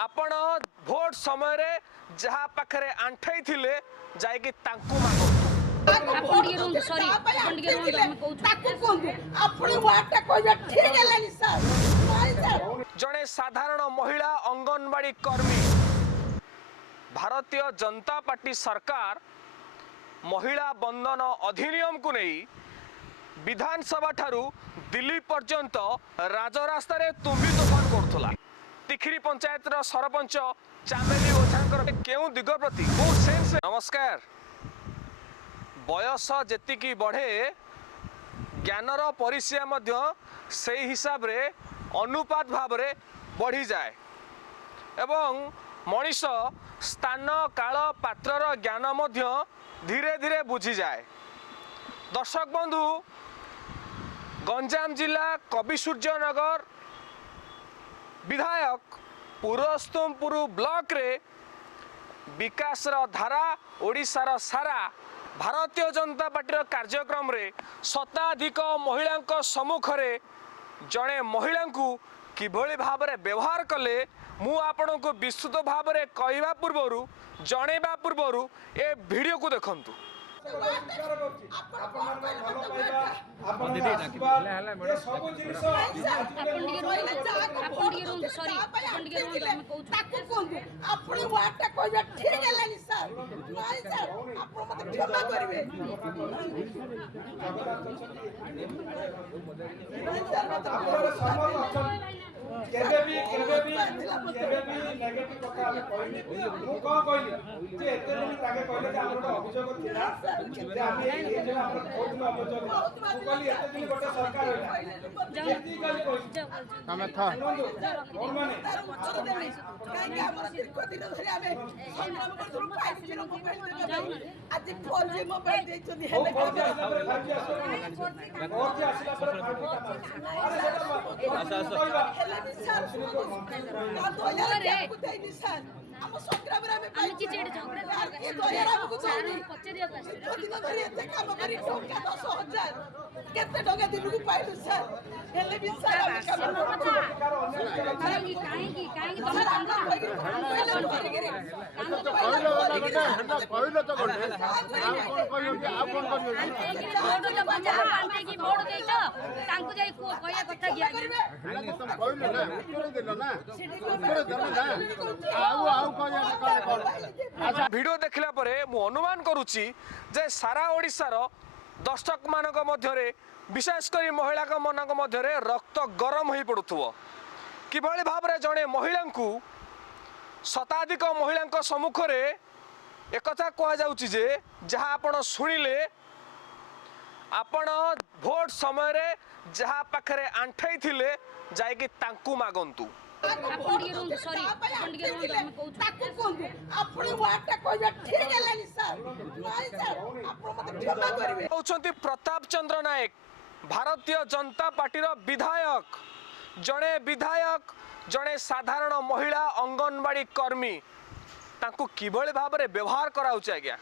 आपण भोट समय रे जहा पाखरे आंठई थिले जाय कि तांकू मागो जड़े साधारण महिला अंगनवाड़ी कर्मी भारतीय जनता पार्टी सरकार महिला बंधन अधिनियम को नहीं विधानसभा ठारू दिल्ली पर्यंत राजरास्ता रे तुम्बी तोफान करुला। तिखिरी पंचायत सरपंच चामेली ओझांकर केउ दिग प्रति सेंस। नमस्कार। बयस जेतिकी बढ़े ज्ञानर परिसीमा मध्य से हिसाब रे अनुपात भाव रे बढ़ी जाए एवं मनीष स्थान काल पात्रर ज्ञान मध्य धीरे धीरे बुझी जाए। दर्शक बंधु, गंजाम जिला कविसूर्यनगर विधायक पुरस्तमपुर ब्लॉक रे विकास धारा ओडिशार सारा भारतीय जनता पार्टी कार्यक्रम रे शताधिक महिला सम्मुख रे जड़े महिला किभली भाव में व्यवहार कले मु आपण को विस्तृत भाव में कहवा पूर्व जनवा पूर्व ए वीडियो को देखंतु। नेगेटिव कथा हम कहनी मु कोन कहली जे एते दिन ताके कहले जे हमर अभियोग थिला जे हम ए जे हमर कोर्ट में अभियोग मु कहली एते दिन गोटे सरकार होला जेती कहली कहली हम था कोन माने काई के हमर दीर्घ दिन धरि आमे संग्राम करथु 5G रो मोबाइल आज 4G मोबाइल देछथि हेले 4G आसिला पर 5G अरे सेटा हेले सर हम संग्राम रे हम की चेड झगड़ा ए दोयरा हमको चाही पचरिया दिन धरि एते काम करी टका 10000 केते टका दिन को पाइलु सर हेले भी सर हम काम काई तमे अंदर कहलो तो गडे कोन कहियो कि आप कोन कहियो बोर्ड जो बजा आंटे की बोर्ड देछ तांको जाई कहया कथा गिया हेले तुम कहलो ना उत्तर देलो ना उत्तर देलो ना आउ वीडियो देखला परे मु अनुमान करूची जे सारा ओडिशार दर्शक मानक मध्यरे विशेषकर महिला मानक मध्यरे रक्त गरम हो पड़ुथुव किभली भाव में जड़े महिला शताधिक महिला सम्मुख रे एक कथा कह जाउची जे जहाँ आपण सुनिले आपण भोट समय रे जहाँ पाखरे आंठई थिले जाय कि तांकू मागंतु। प्रताप चंद्र नायक भारतीय जनता पार्टी विधायक जड़े साधारण महिला अंगनवाड़ी कर्मी तांकू किभली भाव में व्यवहार कराउछ आज्ञा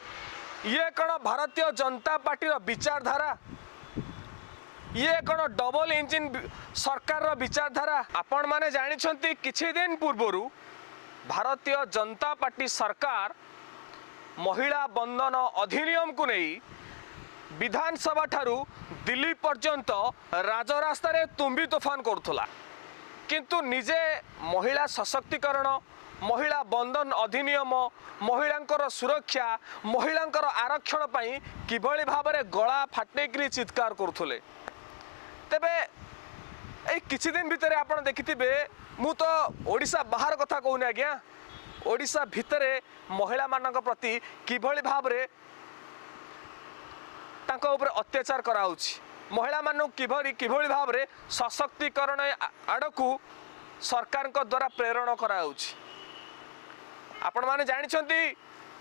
ये कौन भारतीय जनता पार्टी विचारधारा ये कौन डबल इंजिन सरकार विचारधारा आपण माने जानिछंती किछि दिन पूर्वरु भारतीय जनता पार्टी सरकार महिला बंधन अधिनियम को नहीं विधानसभा ठारू दिल्ली पर्यंत राजरास्ता रे तुम्बी तोफान करुला किंतु निजे महिला सशक्तिकरण महिला बंधन अधिनियम महिलांकर सुरक्षा महिलांकर आरक्षण पाई किभली भाव में गला फाटेकरी चित्कार करुले। तेबे ए किछि दिन भितर आपण देखिथिबे मु तो ओडिशा बाहर कथा कहूनी आज्ञा ओडिशा भितरे महिला मानक प्रति किभली भाव रे तांको ऊपर अत्याचार कराउछि महिला मानक किभली भाव रे सशक्तिकरण आडकू सरकार को द्वारा प्रेरण कराउछि। आपण माने जानिछंती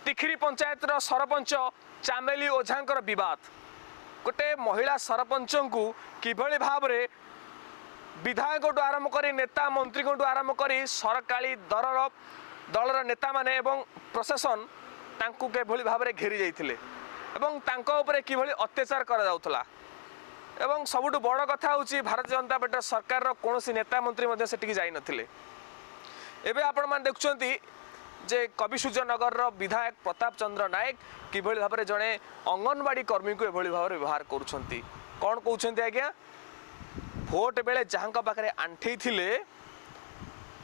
तिखिरी पंचायत सरपंच चामेली ओझांकर विवाद गोटे महिला सरपंच को किभली भाव में विधायक आरंभ कर नेता मंत्री आरंभ कर सरकारी दलर नेता माने एवं प्रशासन तांकू किभली भाव में घेरी जाइथिले एवं तांको ऊपर किभली अत्याचार करा जाउथला एवं सबुठु बड़ कथा होची भारतीय जनता पार्टी सरकार कौन नेता मंत्री सेठी जाई नथिले। एबे आपण मान देखुचंती जे कविसूर्यनगर विधायक प्रताप चंद्र नायक किभଳି भाबरे जणे अंगनवाड़ी कर्मी को एभଳି भाबरे व्यवहार करूछंती कोन कहउछंती आज्ञा भोट बेले जहांका पाखरे आंठेई थिले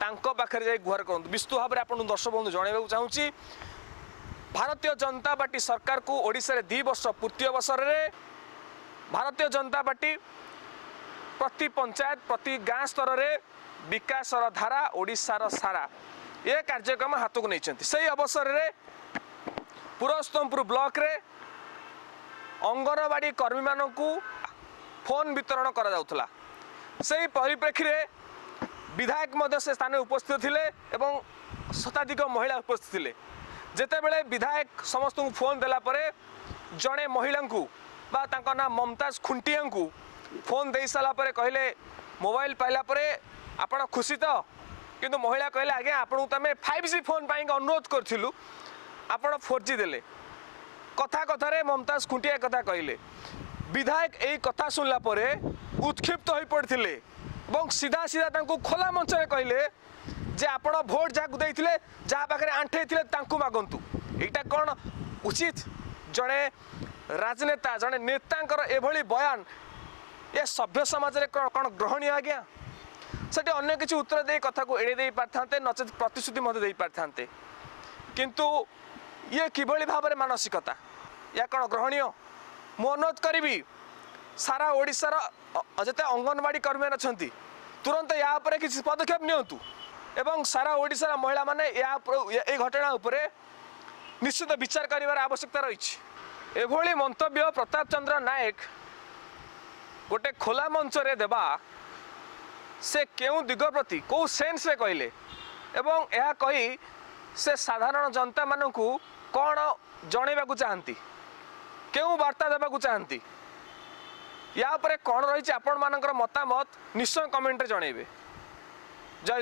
तांको पाखरे जाई गुहार करंतु विस्तृत भाबरे आपण दर्शक बंधु जणेबाकू चाहूची भारतीय जनता पार्टी सरकार को ओडिसा रे 2 वर्ष पूर्ति अवसर रे भारतीय जनता पार्टी प्रति पंचायत प्रति गाँ स्तर रे विकासर धारा ओडिशार सारा ये कार्यक्रम हाथ को नहीं से अवसर रे पुरस्तमपुर ब्लॉक रे अंगनवाड़ी कर्मी मानकू फोन वितरण करा जाउथला से परिप्रेक्षी रे विधायक मध्य से स्थान उपस्थित थिले एवं शताधिक महिला उपस्थित थिले जेते बेले विधायक समस्त को फोन देला परे जड़े महिला को बा तांका ना ममताज खुंटिया को फोन दे सारा परे कहले मोबाइल पाइला परे आपण खुशी तो किंतु महिला कहले आगे आपन तमे 5G फोन पाई अनुरोध करथिलु आपण 4G देले कथा कथा रे ममताज खुंटिया कथा कहले विधायक एई कथा सुनला परे उत्क्षिप्त होई पड़थिले एवं सीधा सीधा तांको खोला मंच रे कहले जे आपण भोट जाकु दैथिले जा पाखरे आंठे थिले तांको मागंतु एटा कोन उचित जणे राजनेता जणे नेतांकर एभली बयान ये सभ्य समाज रे कोन ग्रहणीय आज्ञा सेटे अन्य किसी उत्तर दे कथा को एड़े दे पारथांते नचेत प्रतिश्रुति मध्य दे पारथांते किंतु ये किभली भाबरे मानसिकता या कोन ग्रहणीय मु अनुरोध करिवि सारा ओडिशार जते अंगनवाड़ी कर्मी अछंती तुरंत या उपरे किसी पदक्षेप नियंतु एवं सारा ओडिशार महिला माने या ए घटना उपरे निश्चित विचार करिवार आवश्यकता रही एभली मंतव्य प्रताप चंद्र नायक गोटे खोला मंच रे देबा से केउ दिग प्रति कौ सेन्स रे कहले एवं यह कही से साधारण जनता मानकू कौन जनइबाकू चाहती केउ वार्ता देबाकू चाहती या उपरे कौन रही आपण मानकर मतामत निश्चय कमेंट रे जणेबे। जय जगन्नाथ।